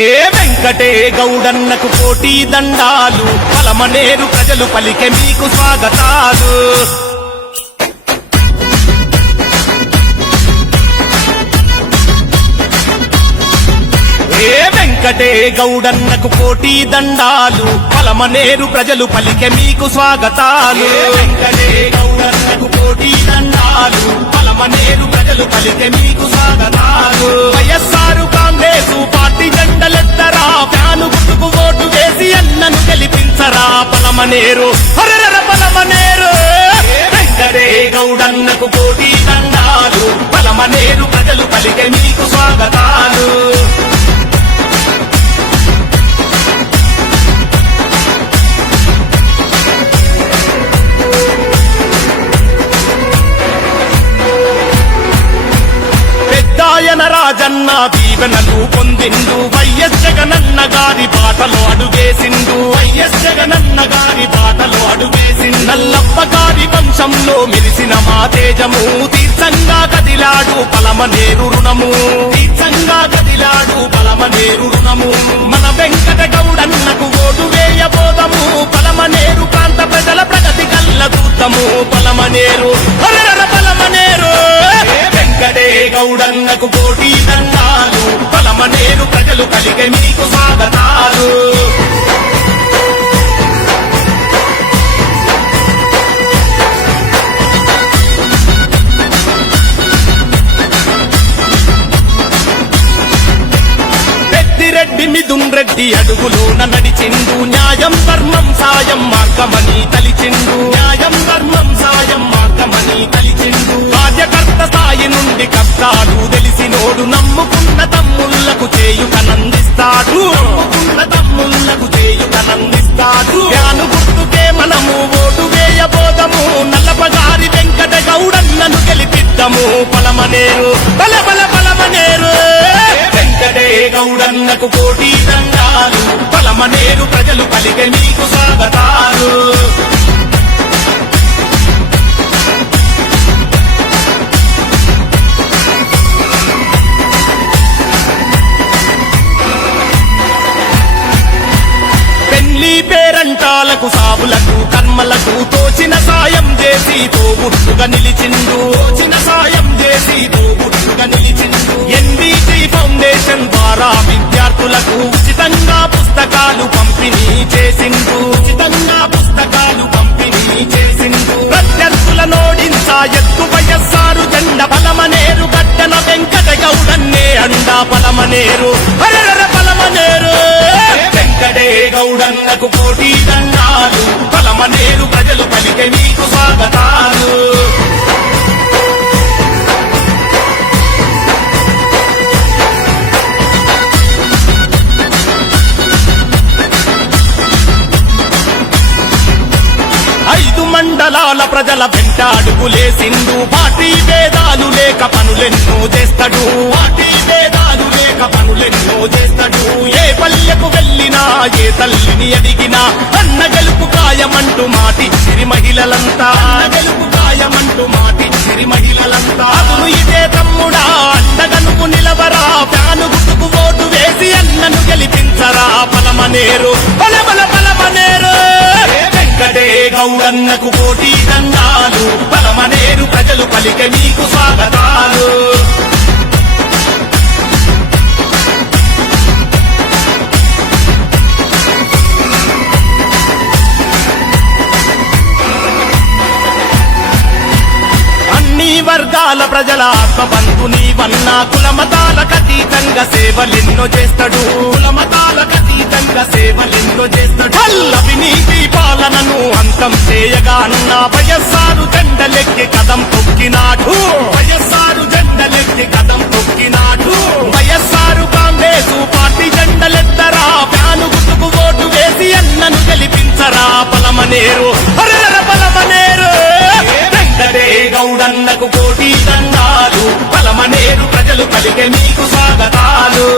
ఏ వెంకటే గౌడన్నకు కోటి దండాలు, పలమనేరు ప్రజలు పలికే మీకు స్వాగతాలు. ఏ వెంకటే గౌడన్నకు కోటి దండాలు, పలమనేరు ప్రజలు పలికే మీకు స్వాగతాలు. వెంకటే గౌడన్నకు కోటి దండాలు, పలమనేరు ప్రజలు పలికే మీకు స్వాగతాలు. వైఎస్ఆర్ కాంగ్రెసు పార్టీ జెండలెత్తరా, ఫ్యాను గుర్తుకు ఓటు వేసి అన్నను గెలిపించరా. పలమనేరు హరర పలమనేరు, వెంకటే గౌడన్నకు కోటి దండాలు, పలమనేరు ప్రజలు పలికే మీకు స్వాగతాలు. పెద్దాయన రాజన్న దీవెనలు పొందిండు, వైఎస్ జగనన్న గారి బాటలో అడుగేసిండు. వైఎస్ జగనన్న గారి బాటలో అడుగేసిండు. నల్లప్ప గారి వంశంలో మెరిసిన మా తేజము, తీర్థంగా కదిలాడు పలమనేరు రుణము. తీర్థంగా కదిలాడు పలమనేరు రుణము. మన వెంకట గౌడన్నకు ఓటు వేయబోదము, పలమనేరు ప్రాంత ప్రజల ప్రగతి కల్ల దూతము. పలమనేరు హరర పలమనేరు, వెంకటే గౌడన్నకు కోటి దండాలు, పలమనేరు ప్రజలు కలిగే మీకు స్వాగతాలు. పెద్దిరెడ్డి మిథున్ రెడ్డి అడుగులోన నడిచిండు, న్యాయం ధర్మం సాయం మార్గమని తలిచిండు. న్యాయం ధర్మం సాయం మార్గమని తలిచిండు. కార్యకర్త స్థాయి నుండి కష్టాలు తెలిసినోడు, నమ్ముకున్న తమ్ముళ్లకు చేయుటనందిస్తాడు. నమ్ముకున్న తమ్ముళ్లకు చేయుటనందిస్తాడు. ఫ్యాను గుర్తుకే మనము ఓటు వేయబోదము, నల్లపగారి వెంకట గౌడన్నను గెలిపిద్దాము. పలమనేరు బల బల పలమనేరు, వెంకటే గౌడన్నకు కోటి దండాలు, పలమనేరు ప్రజలు పలికే మీకు స్వాగతాలు. పెళ్లి పేరంటాలకు సావులకు కర్మలకు తోచిన సాయం చేసి తోబుట్టుగా నిలిచిండు. తోచిన సాయం చేసి తోబుట్టుగా నిలిచిండు. ఎన్డీటీ ఫౌండేషన్ ద్వారా విద్యార్థులకు ఉచితంగా పుస్తకాలు పంపిణీ చేసిండు. ఉచితంగా పుస్తకాలు పంపిణీ చేసిండు. ప్రత్యర్థుల నోడించా ఎత్తు వైఎస్ఆర్ జెండ, పలమనేరు గడ్డన వెంకట గౌడన్నే అండా. పలమనేరు హరర పలమనేరు, వెంకటే గౌడన్నకు కోటి దండాలు, పలమనేరు ప్రజలు పలికే మీకు స్వాగతాలు. ఐదు మండలాల ప్రజల వెంట అడుగులేసిండు, పార్టీ భేదాలు లేక పనులెన్నో చేస్తాడు. పార్టీ భేదాలు లేక పనులెన్నో చేస్తాడు. ఏ పల్లెకు వెళ్ళినా ఏ తల్లిని అడిగినా అన్న గెలుపు ఖాయమంటూ మాటిచ్చిరి మహిళలంతా. అన్న గెలుపు ఖాయమంటూ మాటిచ్చిరి మహిళలంతా. అదును ఇదే తమ్ముడా అండగా నువ్వు నిలవరా, ఫ్యాను గుర్తుకు ఓటు వేసి అన్నను గెలిపించరా. పలమనేరు బల బల పలమనేరు, వెంకటే గౌడన్నకు కోటి దండాలు, పలమనేరు ప్రజలు పలికే మీకు స్వాగతాలు. అన్ని వర్గాల ప్రజల ఆత్మబంధు నీవన్నా, కులమతాలకు అతీతంగా సేవలెన్నో చేస్తాడు. కులమతాలకు అతీతంగా సేవలెన్నో చేస్తాడు. అవినీతి పాలనను అంతం చేయగా అన్న వైఎస్ఆర్ జెండలెక్కి కదం తొక్కినాడు. వైఎస్ఆర్ జెండలెక్కి కదం తొక్కినాడు. వైఎస్ఆర్ కాంగ్రెసు పార్టీ జెండలెత్తరా, ఫ్యాను గుర్తుకు ఓటు వేసి అన్నను గెలిపించరా. పలమనేరు హరర పలమనేరు, వెంకటే గౌడన్నకు కోటి దండాలు, పలమనేరు ప్రజలు పలికే మీకు స్వాగతాలు.